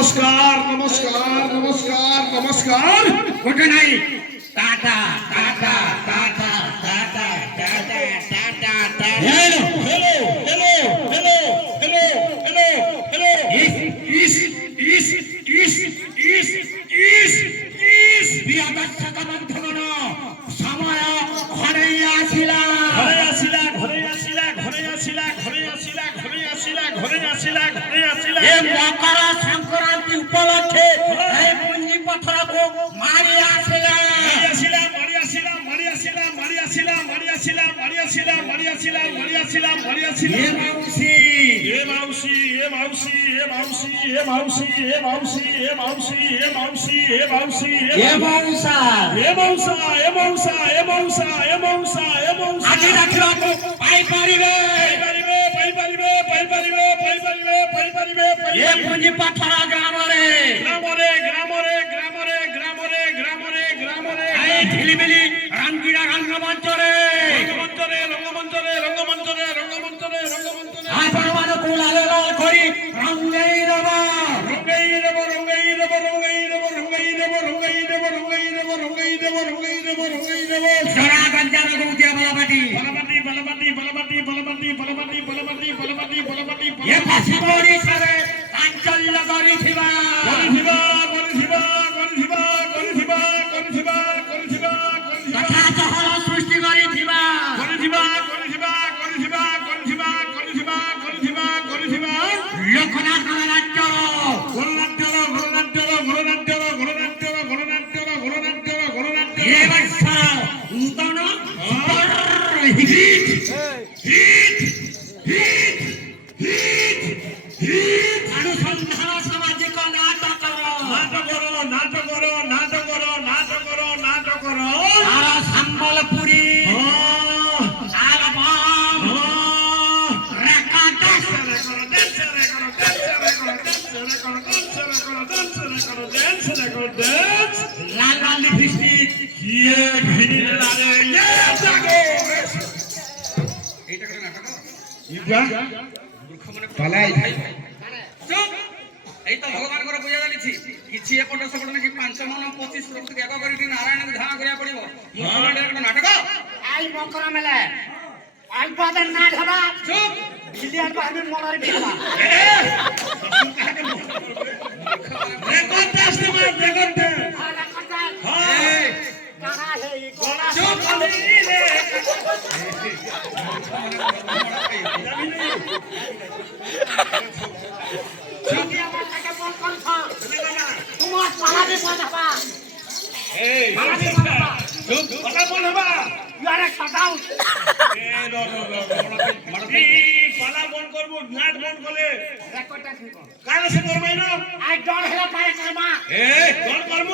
নমস্কার নমস্কার নমস্কার নমস্কার। ওটা নাই tata tata tata tata tata tata tata. Hello hello hello hello hello hello hello ইস ইস ইস ইস ইস ইস বিয়াদার টাকা বন্ধ সময় ঘরে আসিলা ঘরে আসিলা ঘরে আসিলা ঘরে আসিলা ঘরে আসিলা ঘরে আসিলা ঘরে আসিলা ঘরে আসিলা। এ মকর সংক্রান্তি উপলক্ষে এই পুঞ্জি পথরকু মারি আসিলা মারি আসিলা মারি আসিলা মারি আসিলা মারি আসিলা মারি আসিলা মারি আসিলা মারি আসিলা মারি আসিলা মারি আসিলা। এ মাউসি এ মাউসি এ মাউসি এ মাউসি এ মাউসি এ মাউসি এ মাউসি এ মাউসি এ মাউসি এ মাউসা এ মাউসা এ মাউসা এ মাউসা এ মাউসা এ মাউসা। আজি রাখিবাকু পাই পারিবে পাই পারিবে পাই পারিবে পাই পারিবে পাই পারিবে পাই পারিবে। এ পুঞ্জি পাথরা গ্রামরে গ্রামরে গ্রামরে গ্রামরে গ্রামরে গ্রামরে গ্রামরে এই ঝিলিমিলি রামগিরা রঙ্গমঞ্চরে রঙ্গমঞ্চরে রঙ্গমঞ্চরে রঙ্গমঞ্চরে রঙ্গমঞ্চরে রঙ্গমঞ্চরে আপনার কুলালে লাল করি রঙ্গেই রব রঙ্গেই রব রঙ্গেই রব রঙ্গেই রব রঙ্গেই রব রঙ্গেই রব রঙ্গেই রব রঙ্গেই রব রঙ্গেই রব রঙ্গেই রব। সারা গঞ্জামে গুটিয়া বলাবাটি বলাবাটি বলাবাটি বলাবাটি বলাবাটি বলাবাটি বলাবাটি বলাবাটি বলাবাটি। এ ফাসি করি সারে কাঞ্চল্য করিথিবা করিথিবা করিথিবা করিথিবা করিথিবা করিথিবা করিথিবা করিথিবা কথা চহল সৃষ্টি করিথিবা করিথিবা করিথিবা করিথিবা করিথিবা করিথিবা করিথিবা করিথিবা। লোকনাথ গণনাট্য গণনাট্য গণনাট্য গণনাট্য গণনাট্য গণনাট্য গণনাট্য গণনাট্য। এ বর্ষ নূতন hit hit hit hit hit অনুসন্ধান সামাজিক নাটক নাটক নাটক নাটক নাটক নাটক আর সম্বলপুরী আলবাম রেকর্ড ডান্স লাল লাল লিপস্টিক কিয়ে ঘিরে লালে এইটা করে নাটক ইবা মূর্খ মনে পালাই চুপ। এই তো ভগবান করে বুঝা জানিছি কিছু এপট সেপট নাকি 5 মন 25 প্রতি এক করে নারায়ণ ধারণ করিয়া পড়িব। মূর্খ মনে একটা নাটক আই মকর মেলে অল্প দিন না ধরা চুপ বিলিয়ার বাহিনী মনার বিহবা রেকর্ড আসতে মার রেকর্ড হ্যাঁ কানা হে গোলা চুপ রে যদি আমার টাকা বল করছ তোমার পালাবে বাবা এই চুপ কথা বল হবা you are a shut out. এ নো নো নো মারবি পালা বল করব নাট বল করলে রেকর্ডটা ঠিক কর কানে সে করবাই না আই ডর হেলা পারে করবা এ ডর করব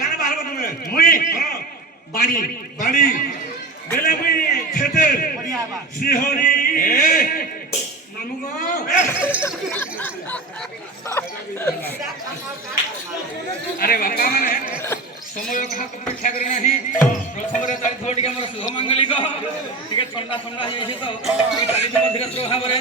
কানে বারব তুমি মুই বাড়ি বাড়ি বেলে মুই খেতে বড়িয়াবা সিহরি এ মামু গো আরে বাবা মানে সময় কাহাକୁ ଅପେକ୍ଷା କରି ନାହିଁ। ପ୍ରଥମରେ ଚାଲିଥିବ ଟିକେ ଆମର ଶୁଭ ମାଙ୍ଗଳିକ ଟିକେ ଥଣ୍ଡା ଥଣ୍ଡା ହେଇଯାଇଛି ତ ଚାଲିଥିବ ଧୀରେ ଧୀରେ ଭାବରେ